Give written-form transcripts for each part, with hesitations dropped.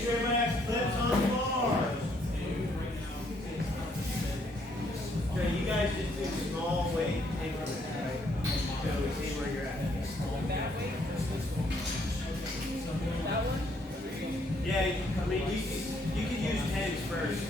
sure everybody has clips on the floor. Okay, you guys just do small weight increments, right? So we see where you're at. That way? That one? Yeah, I mean, you can use 10s first.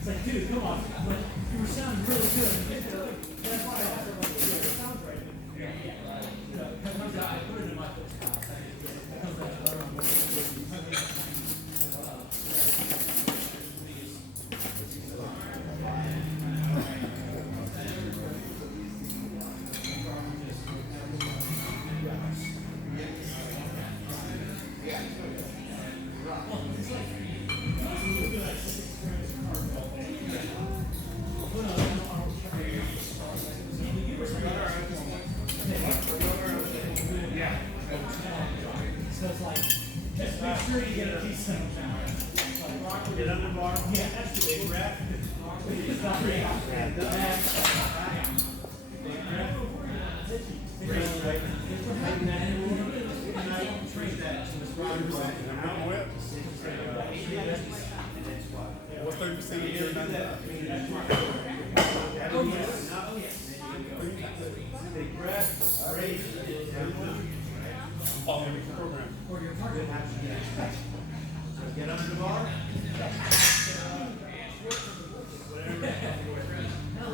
It's like, dude, come on. Like, you were sounding really good. That's why I it sounds right. I put it in my So it's like, just make sure you get a decent amount. Get under bar. Yeah, that's the Big breath. It's not really Stand up. Big breath. Raise right. Trace that to the squat. What 30% of your Oh yes. Big breath. Raise. follow the program? or your target. Get under the bar.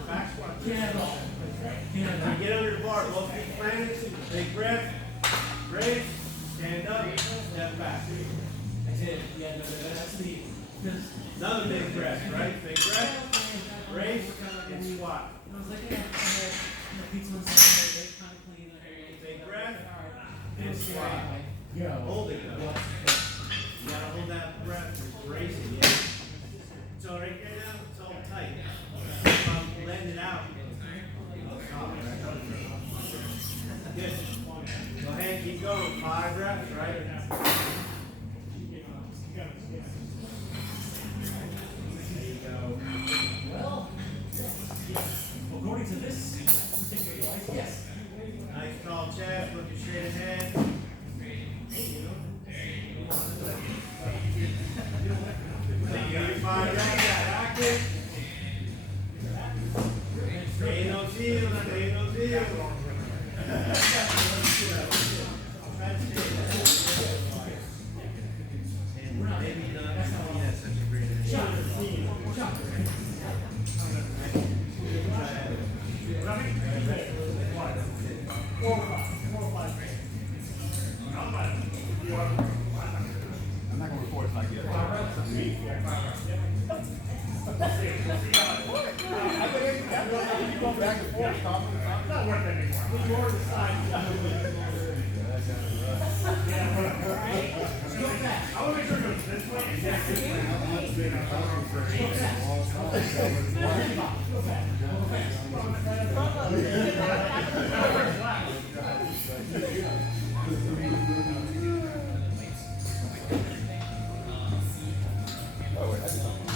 Back squat. Yeah, Get under the bar. Both feet planted. Big breath. Raise. Stand up. Step back. that's it. Yeah, no, that's the. Another big breath, right? Big breath. Raise and squat. I was looking at pizza on Saturday, they kind of clean Big breath. and And squat. Go. Hold it though. You gotta hold that breath. It's racing. Yeah. So right there now, it's all tight. If I'm letting it out. Good. Go ahead, keep going. 5 reps, right? There you go. Well, according to this particular device, yes. Nice tall chest, looking straight ahead. You got your 5 reps, active. Stay in those heels, stay in those heels. Maybe not. Yeah, such a great idea. I'm not going to record if I get it. Keep going back and forth, Tom. It's not worth it anymore. We more decide. I want to make sure it goes this way. Oh, wait, I did something.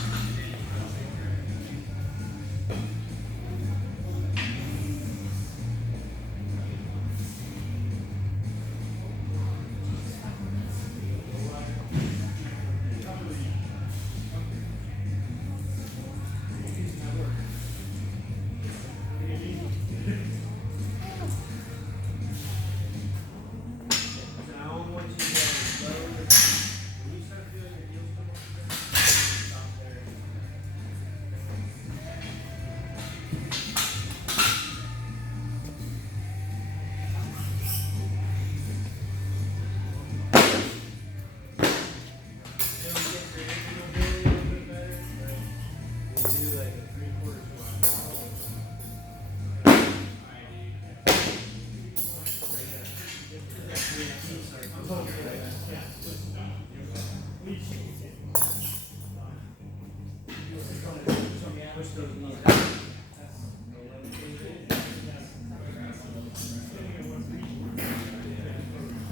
push those knees out.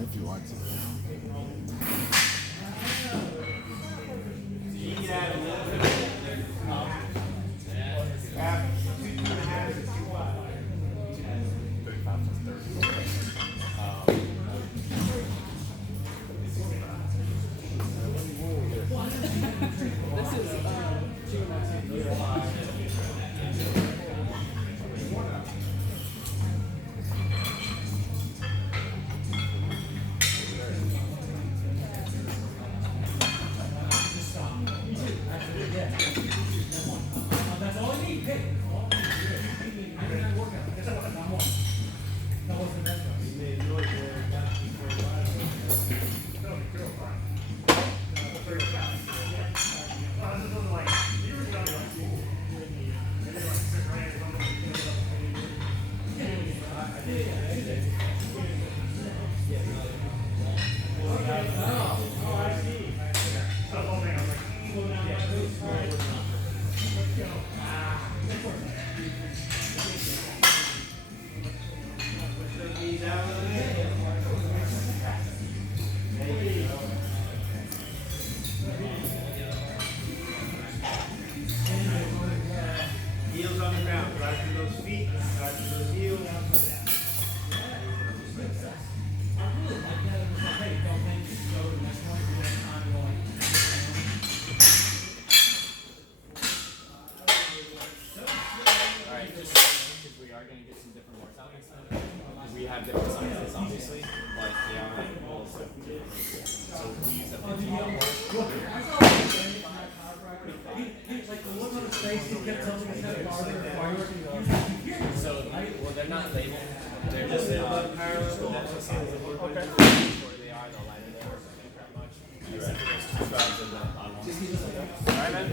If you want to. You can add a little bit. Half, 2.5 is 2.5. 35 plus 30. That's all I need. Hey, all I need. I did not work out. That's not one. That wasn't the best one. You made noise there, got before a while. Push those knees out a little bit. There you go. Heels on the ground, drive through those feet, drive through those heels. Alright, just because we are going to get some different workouts and stuff. We have different sizes, obviously, but they are also so we use them. Like the look on his face, he kept telling me he's had a farther. So, well, they're not labeled. They're just Parallel. okay. The shorter they are, the lighter they are. So I think that much. Except for those two sprouts in the bottom one. Alright, man.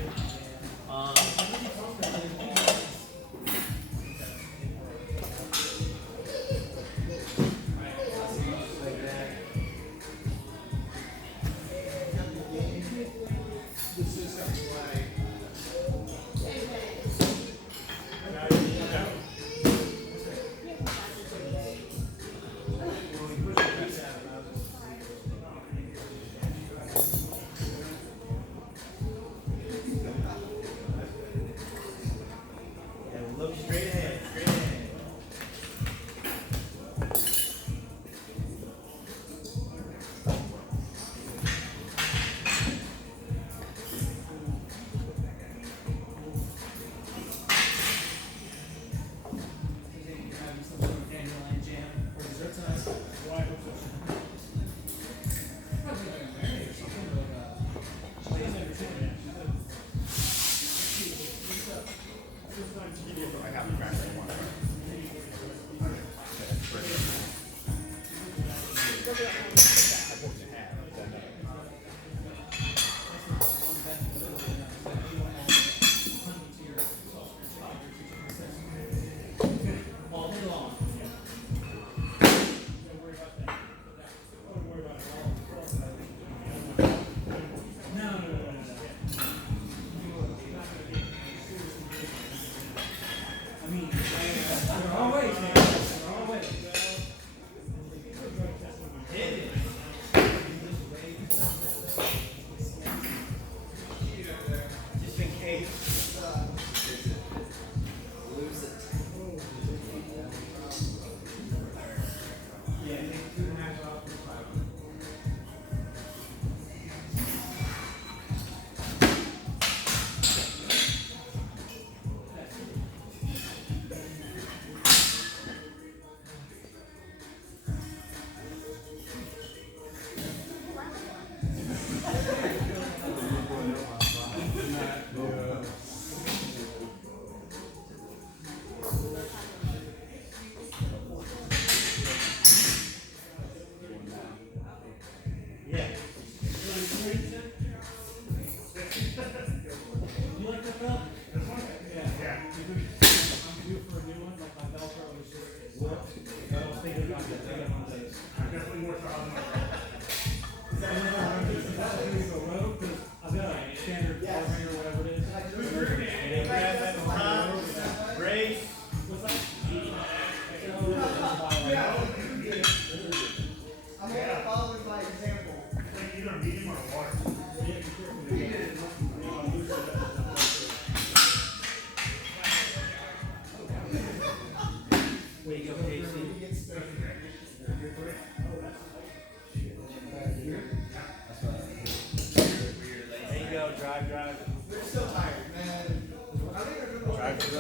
And look straight ahead, straight ahead.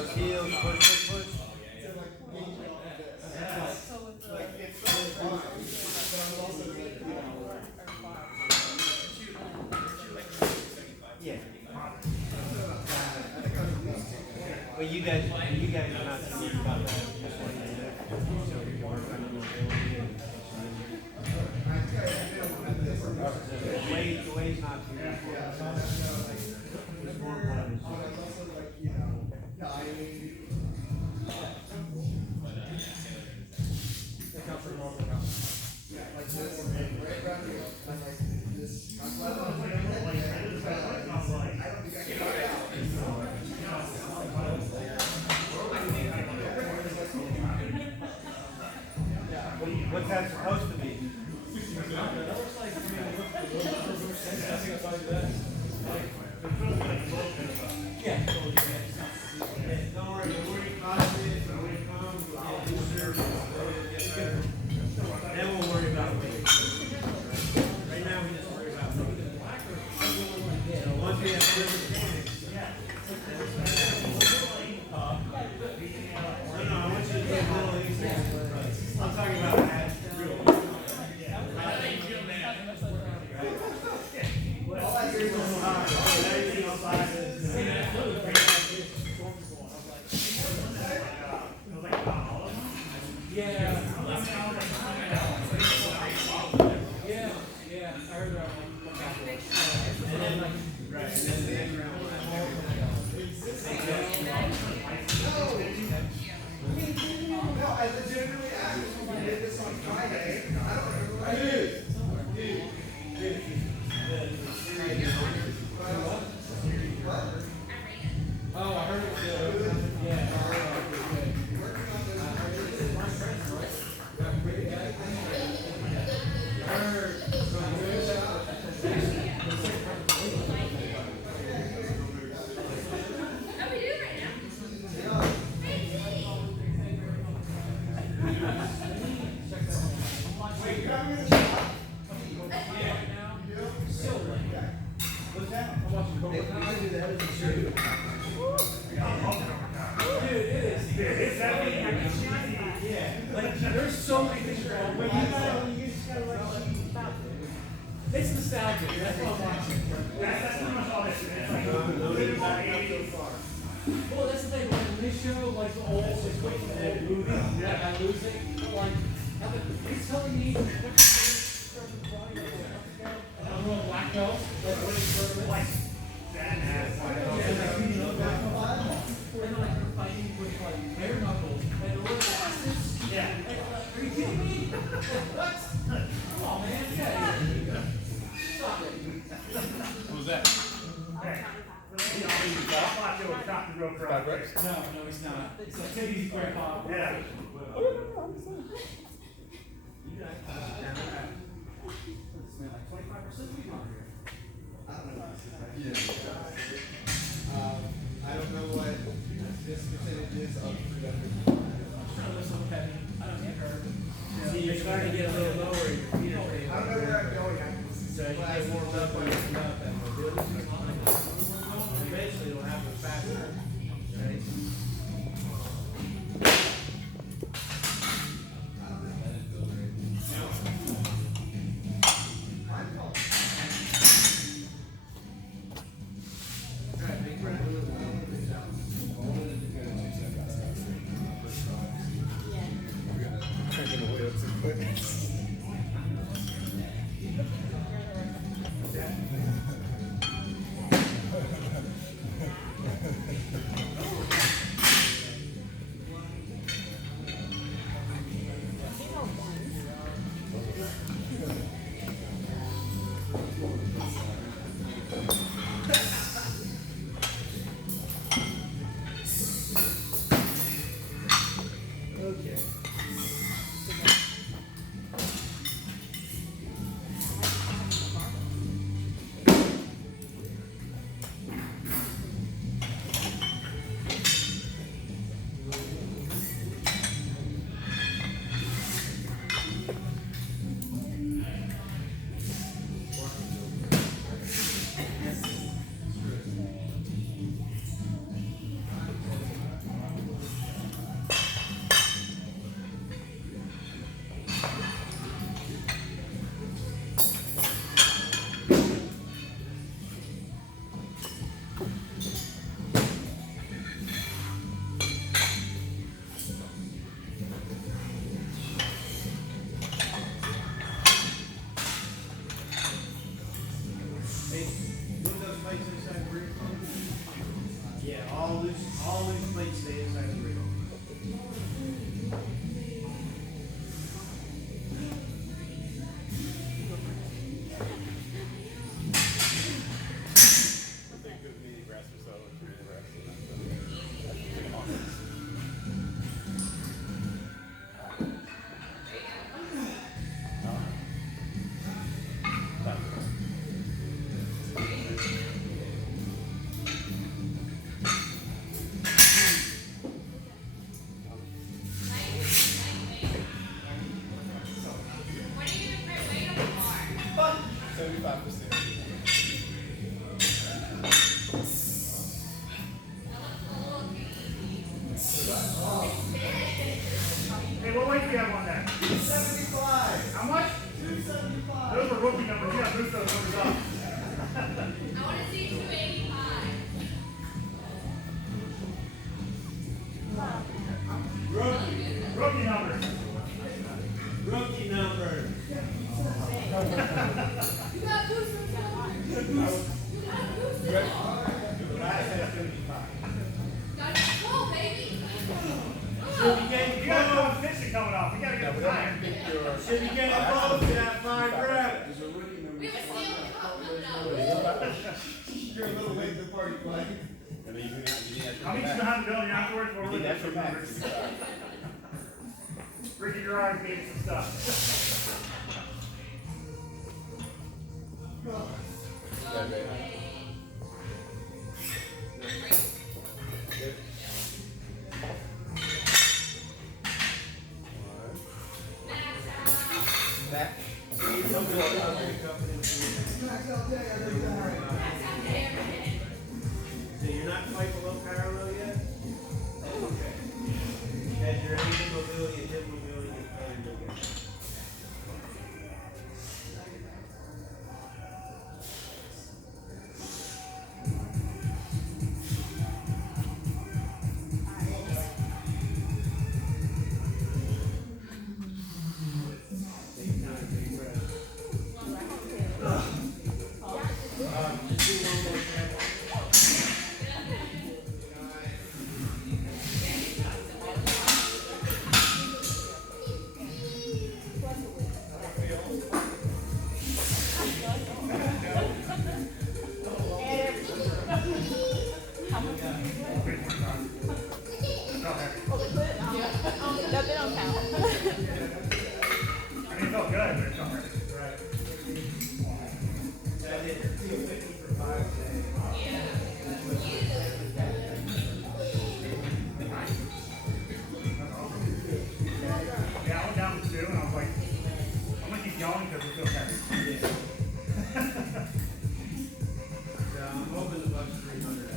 Push heels, push. Yeah. Well, you guys are not serious about that. Just want you to know. So you can work on your mobility and the weight's not too important. It's more important is what's that supposed to be? Don't worry, the more you cost it, the more you come, we'll get looser, it'll get better. Then we'll worry about weight. Right now, we just worry about weight. So once we have good mechanics. No, I want you to do a little easier. I'm talking about that real. Yeah, I heard that one. No, I legitimately asked if we did this on Friday. I don't remember what I did. Oh, I heard it was good. Yeah. There's so many things wrong. But you just gotta it's nostalgic. That's what I'm watching. That's pretty much all this is. Well, that's the thing. When they show like the old situation, the old movie, like I lose it, like it's telling me and I'm going black belt, like winning tournament, like That has. and like they're fighting with like bare knuckles and the little glasses. Yeah. Are you kidding me? What? Come on, man. Yeah. Stop it. What was that? Hey. You know, I thought you were talking real correct. No, he's not. It's like take easy grandpa. Yeah. Like 25% we on here. I don't know what this percentage is of productive. I don't get hurt. See, you're starting to get a little lower in your feet. I don't know where I'm going. So you get warmed up on your stuff and mobility. Eventually it'll happen faster. Right? get them both to that 5 reps. You're a little late to the party, Mike. And then you need I'll meet you behind the building afterwards. We'll you really need get extra some numbers. max. Ricky Gerard gave me some stuff. Back. So you're not quite below parallel yet? Okay. As your ankle mobility and hip mobility get better, you'll get better. Take time, big breath. Just do one more step. No, they don't count. I mean, it felt good, but it's not right. Right. That did 250 for 5 today. Yeah, I went down to 2 and I was like, I'm gonna keep going because it feels heavy. So I'm hoping the Bucks 300.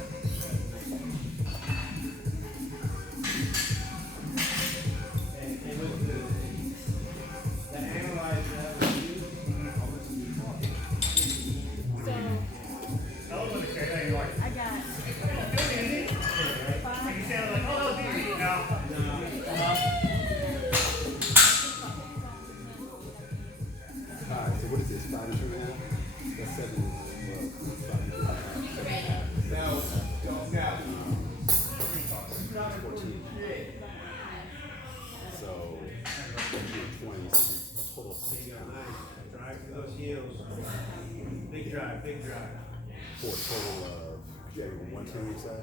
And with the analyzer that was used, So I was gonna say that, you're like, I got feeling easy? And you sounded like, oh, that was easy. No. Alright, so what is this? 5 and 2.5? That's 7. Well, 5 and 2.5. Now, don't doubt. 14. So, 20. So total there 6 you go, pounds. nice. Drive through those heels. Big drive, big drive. For a total of 110, you said?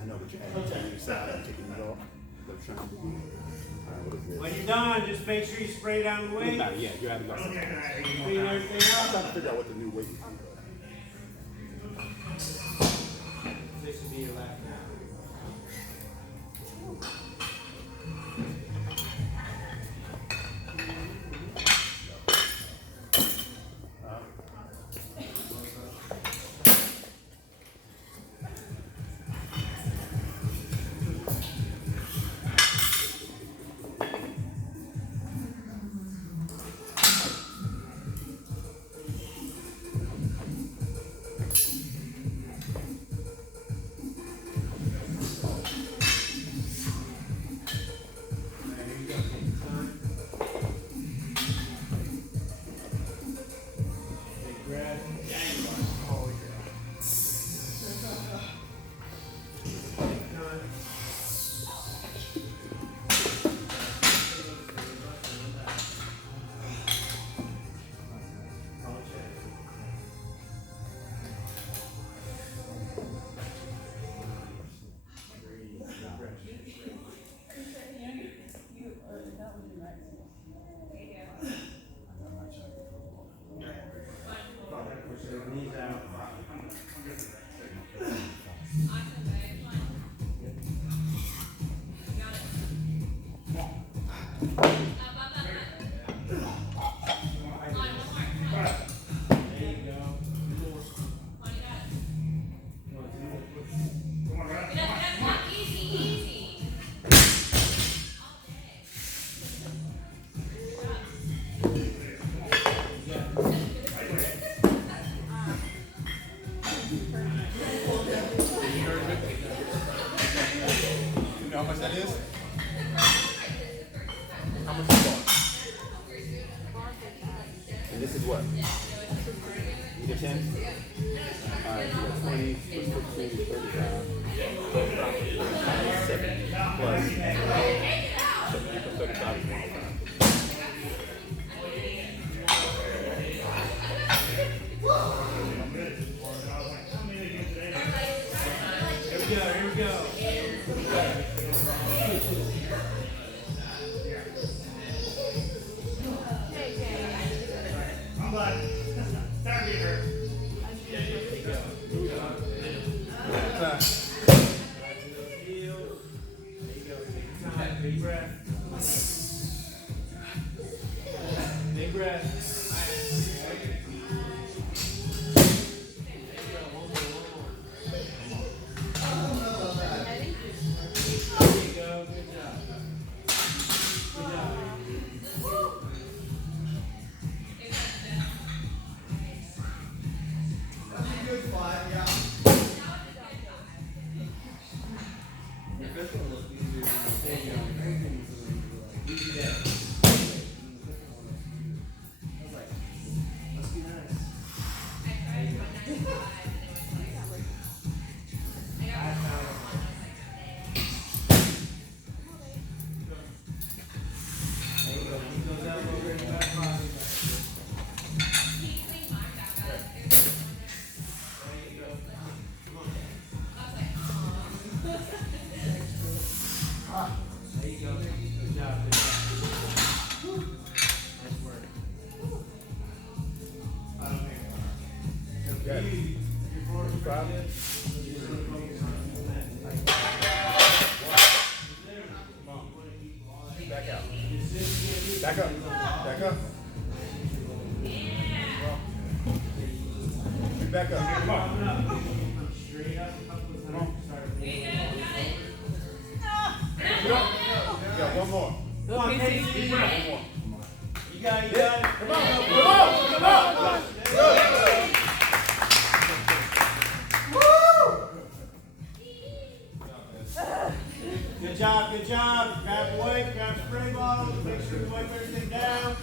I know, but you had 10 on your side. I'm taking it off. That's trying to do. Alright, what is this? When you're done, just make sure you spray down the weight. Yeah, you have it. I'm looking at that. Clean everything I'm up. trying to figure out what the new weight is. This would be your left now. There you go. Take your time. Big breath. Oh, yeah. Take your time. Call it check. Breathe. Deep breath. Push those knees out. There you go. Come on, right? You know how much that is? How much is that? And this is what? You get 10? Alright, you got 20, 15, 35. 70 plus. Here we go. I'm glad. Sorry to be hurt. Big breath. Big breath. Back up. Back up. Back up. Come on. Straight up. Come on. Yeah, one more. Come on, Casey. Deep breath. One more. You got it. Come on. Come on. Good. Good job, good job. Grab a weight, grab spray bottles, make sure you wipe everything down.